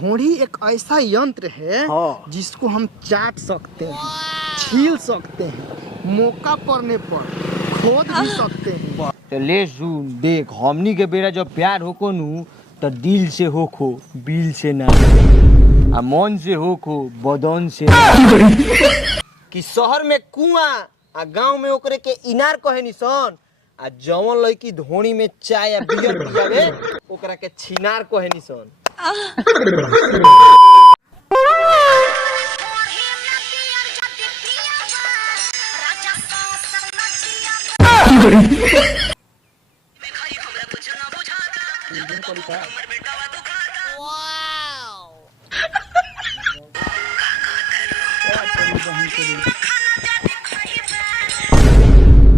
ढोंढी एक ऐसा यंत्र है जिसको हम चाट सकते हैं, छील सकते हैं, मौका पड़ने पर खोद भी सकते हैं। तो ले सुन देख, हमनी के बेरा जब प्यार होको नु तो दिल से होको, बिल से ना, आ मन से होको, बदन से ना। कि शहर में कुआं आ गांव में ओकरे के इनार कहे निसन, आ जवन लड़की धोनी में चाय या बियर पियावे ओकरा के छिनार कहे निसन।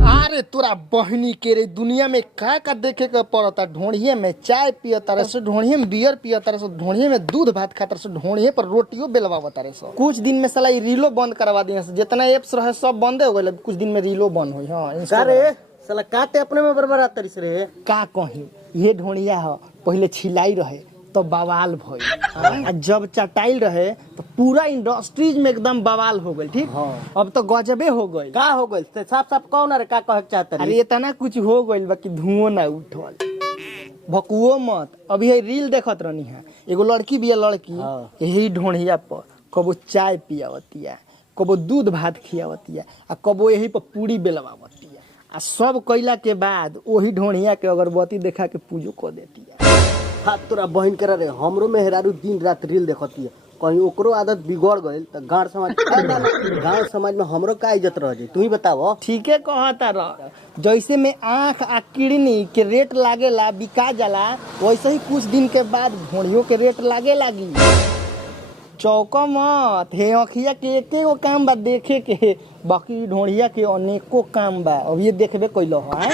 अरे तोरा बहनी के रे, दुनिया में का देखे के पड़ता। ढोंढिए में चाय पियता रहे, ढोंढिए में बियर पियता रहे, ढोंढिए में दूध भात खाता रहे, ढोंढिए पर रोटियों बेलवावता रहे। कुछ दिन में साला रीलो बंद करवा दिए, जितना एप्स रहे सब बंदे हो गए, कुछ दिन में रीलो बंद हुई। हाँ रे साला काते अपने में बर्बाद तरिस रे का कही, ये ढोंढिया है पहले छिलाई रहे तो बवाल भइल, जब चटाइल रहे तो पूरा इंडस्ट्रीज में एकदम बवाल हो गई। ठीक अब तो गजबे हो गई। का हो गई साफ साफ कौन रे का कहे चाहत रे? अरे इतना कुछ हो गइल बाकी धुओं ना उठल। भकुओ मत, अभी है रील देखत रहनी है, एगो लड़की भी है, लड़की यही ढोंढिया पर कबो चाय पियावतिया, कबो दूध भात खियावतिया, आ कबो यही पर पूरी बेलवावतिया, आ सब कइला के बाद वही ढोंढिया के अगरबत्ती देखा के पूजो कर देतिया। हाथ तोरा बहन करा रे, हमरो मेहरारू दिन रात रील देखती है, कहीं ओकरो आदत बिगड़ गइल तो गांव समाज में हमरो का इज्जत रह जाई? तू ही बताओ। ठीके कहता रह, जैसे में आँख आ किडनी के रेट लागेला बिका जाला, वैसे ही कुछ दिन के बाद ढोंढियों के रेट लागे लागी। चौका मत हे, अखिया के एके गो काम बा देखे के, बाकी ढोंढिया के अनेको काम बा। अब ये देखबे कइलो है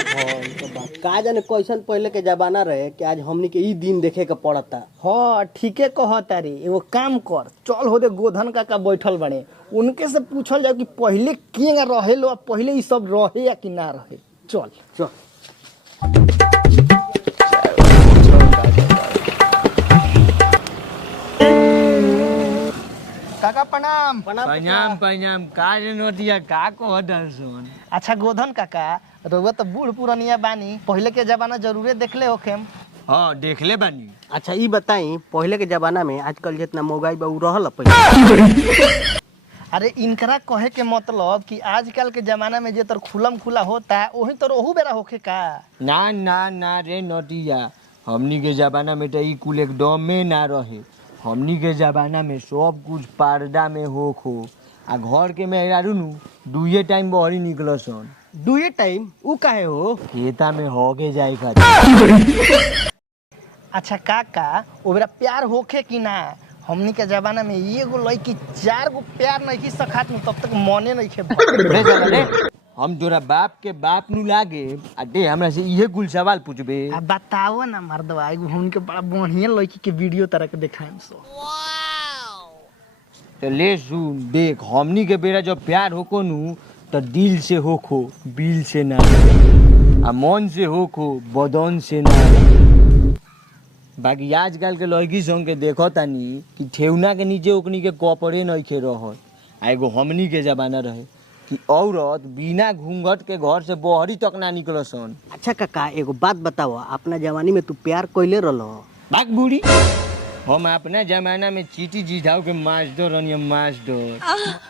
का जाने कैसन पहले के जमाना रहे कि आज हमनी के ई दिन देखे के पड़ता। हाँ ठीके कहता रे, एगो काम कर, चल होदे गोधन काका बैठल बने, उनके से पूछल जाओ कि पहले के रहे लो, पहले ई सब रहे या कि ना रहे। चल चल काका प्रणाम। प्रणाम प्रणाम। का नोटिया का को सुन। अच्छा गोधन काका, रउआ तो बूढ़ पुरानिया बानी, पहले के जमाना जरूरे देखले होखेम। हाँ देखले बानी। अच्छा ई बताई, पहले के जमाना में आजकल जितना मोबाइल बा उ रहल पहले? अरे इनकरा कहे के मतलब कि आजकल के जमाना में जे तर खुलम खुला होता वही तो ओहू बेरा होखे का? ना ना ना रे नोटिया, हमनी के जमाना में तो ई कुल एकदम में ना रहे। हमनी के जमाना में सब कुछ पर्दा में हो आ घर के मेहरारू नु दुए टाइम बहरी निकलसन। दुए टाइम? उ काहे हो? खेता में होगे जाए खातिर। अच्छा काका, ओबरा प्यार होखे कि ना? हमनी के जमाना में एगो लड़की 4 गो प्यार नहीं सखात में, तब तक मने नहीं खे। हम तोरा बाप के बाप नु लागे अटे हमरा से इहे कुल सवाल पूछबे? अब बताओ ना मर्दवा, एगो हमनी के बड़ा बढ़िया लड़की के वीडियो तरह के दिखाएम सो। तो ले सुन देख, हमनी के बेरा जब प्यार होको नु तो दिल से होको, बिल से ना, आ मन से होको, बदन से ना। बाकी आजकल के लड़की संग के देखो तानी कि ठेवना के नीचे ओकनी के कपड़े नहीं खे रहत। आ एगो हमनी के जमाना रहे कि औरत बिना घूंघट के घर से बहरी तक ना निकलसन। अच्छा काका एगो बात बताओ, अपना जवानी में तू प्यार कइले रहल? बाक बूढ़ी, हम अपना जमाना में चीटी चिठाव के मास्टर रहनी। मास्टर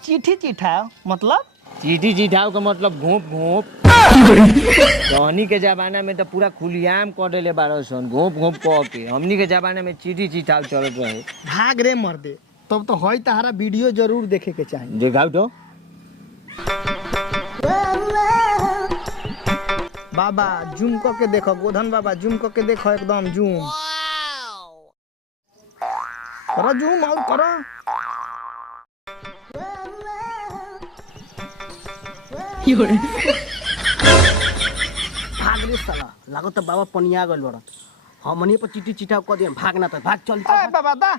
चिट्ठी चिठाओ मतलब? चीटी चिठाव का मतलब घोप घोप। हमनी के जमाना में तो पूरा खुलियाम कर देले बारसन, घोप घोप कह के। हमनी के जमाना में चीटी चिठाव चलत रहे। भाग रे मर्दे, तब तो हई तहरा वीडियो जरूर देखे के चाहिए। देखाओ तो। बाबा जूम करके देखो, गोधन बाबा जूम करके देखो, एकदम जूम करो, जूम और करो। भाग रे साला, लागो तो बाबा पनिया गइल बड़। हमनी पर चिट्ठी चिठाव कर दियम, भाग ना तो भाग। चल बाबा दा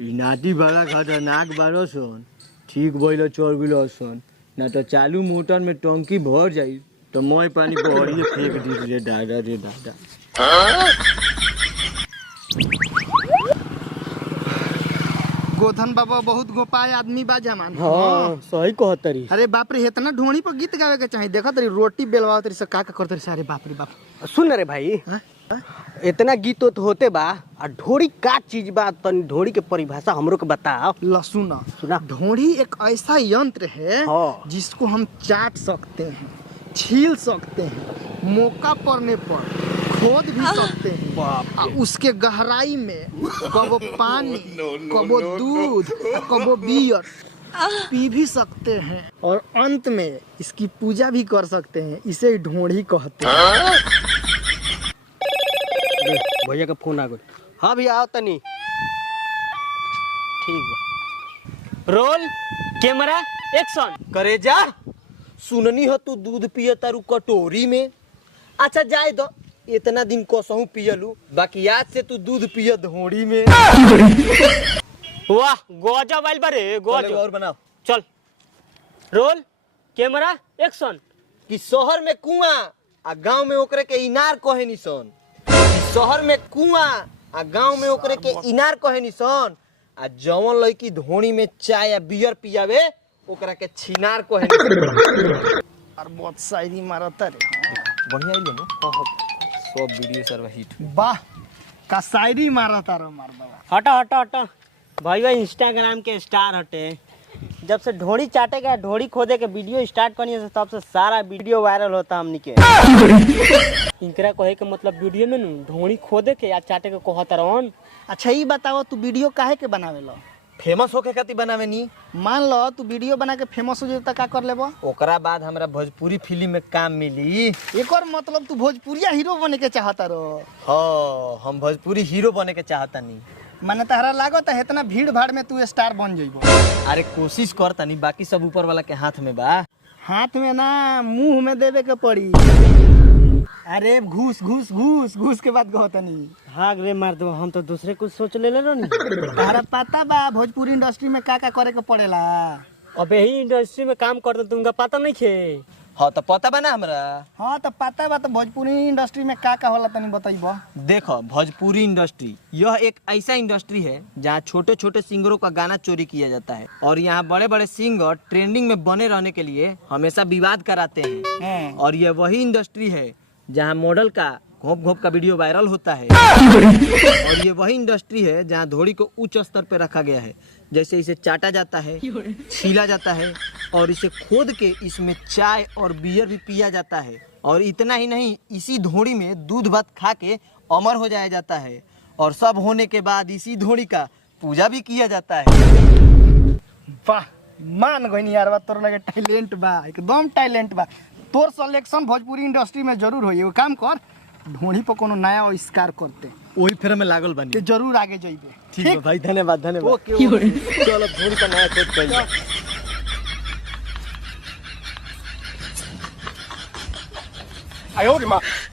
ई नाटी बड़ा खतरनाक बारसन, ठीक बोलो चोर बिलोसन, ना तो चालू मोटर में टंकी भर जाई तो मैं पानी बहरी फेंक दी रे दादा रे दादा। गोधन बाबा बहुत गोपाय आदमी बा जमान। हाँ सही कहतरी। अरे बाप रे, इतना ढोणी पर गीत गावे के चाहिए। देखा तरी रोटी बेलवा तरी से का करते रही। अरे बाप रे बाप। सुन रे भाई, हाँ? इतना गीत तो होते बा, आ ढोड़ी का चीज बा, तनी ढोड़ी के परिभाषा हमरो के बताओ। लसुन सुना। ढोड़ी एक ऐसा यंत्र है हाँ। जिसको हम चाट सकते हैं, छील सकते हैं, मौका पड़ने पर खोद भी सकते हैं। आ उसके गहराई में कबो पानी, कबो दूध, कबो बियर पी भी सकते हैं और अंत में इसकी पूजा भी कर सकते हैं। इसे ढोड़ी कहते हैं। भैया का फोन आ गया। हाँ भैया आओ तनी। ठीक बा। Roll camera action. करे जा, सुननी हो तू दूध पिय तारू कटोरी में। अच्छा जाए दो, इतना दिन कसहू पियलू, बाकी आज से तू दूध पिय ढोड़ी में। वाह गजब आइल बारे चल गजब। और बनाओ। चल रोल कैमरा एक्शन। कि शहर में कुआं आ गांव में ओकरे के इनार कहे निसन। शहर में कुआं आ गांव में ओकरे के इनार कहे निसन। आ जवन लड़की धोनी में चाय या बियर पियावे ओकरा के छिनार कहे निसन। और बहुत शायरी मारता रे। बढ़िया ही लेनो। सब वीडियो सर्व हिट। वाह का शायरी मारता रो मार बाबा। हटा हटा हटा। भाई भाई इंस्टाग्राम के स्टार हटे। जब से ढोड़ी चाटेगा, ढोड़ी खोदे के वीडियो स्टार्ट करनी है, तब से सारा वीडियो वायरल होता हमनी के। इनकरा कहे के मतलब वीडियो में नु ढोड़ी खोदे के या चाटे के कहत रहन। अच्छा ये बताओ, तू वीडियो काहे के बनावे लो? फेमस होके खातिर बनावे नी। मान लो तू वीडियो बना के फेमस हो जाए तो का कर लेबो? ओकरा बाद हमरा भोजपुरी फिल्म में काम मिली। एक और मतलब तू भोजपुरिया हीरो बने के चाहता रो? हाँ, हम भोजपुरी हीरो बने के चाहता नी। माने तहरा लागत है इतना भीड़ भाड़ में तू स्टार बन जाइबो? अरे कोशिश कर तनी, बाकी सब ऊपर वाला के हाथ में बा। हाथ में ना, मुंह में देवे के पड़ी। अरे घूस घूस घूस घूस के बात कहतनी। भाग रे मार दो, हम तो दूसरे कुछ सोच ले रहनी। तहरा पता बा भोजपुरी इंडस्ट्री में का करे के पड़ेला? अबे ही इंडस्ट्री में काम करते तुमका पता नहीं खे? हाँ तो पता बा ना हमरा। हाँ तो पता बा। तो भोजपुरी इंडस्ट्री में का होला तनी बताइबो? देखो, भोजपुरी इंडस्ट्री यह एक ऐसा इंडस्ट्री है जहाँ छोटे छोटे सिंगरों का गाना चोरी किया जाता है और यहाँ बड़े बड़े सिंगर ट्रेंडिंग में बने रहने के लिए हमेशा विवाद कराते हैं। और यह वही इंडस्ट्री है जहाँ मॉडल का घोप घोप का वीडियो वायरल होता है। और ये वही इंडस्ट्री है जहाँ धोड़ी को उच्च स्तर पर रखा गया है। जैसे इसे चाटा जाता है, छीला जाता है और इसे खोद के इसमें चाय और बियर भी पिया जाता है। और इतना ही नहीं, इसी धोड़ी में दूध भात खा के अमर हो जाया जाता है। और सब होने के बाद इसी धोड़ी का पूजा भी किया जाता है। वाह, मान गई यार, तोर लगे टैलेंट बा, एकदम टैलेंट बा। तोर सिलेक्शन भोजपुरी इंडस्ट्री में जरूर होई। एगो काम कर, ढोड़ी पर कोनो नया आविष्कार करते, वही फिर में लागल बनी। ते जरूर आगे जाइबे। ठीक है भाई, धन्यवाद धन्यवाद। ओके। चलो धोड़ी का नया खोज करिए। आयो रे माँ।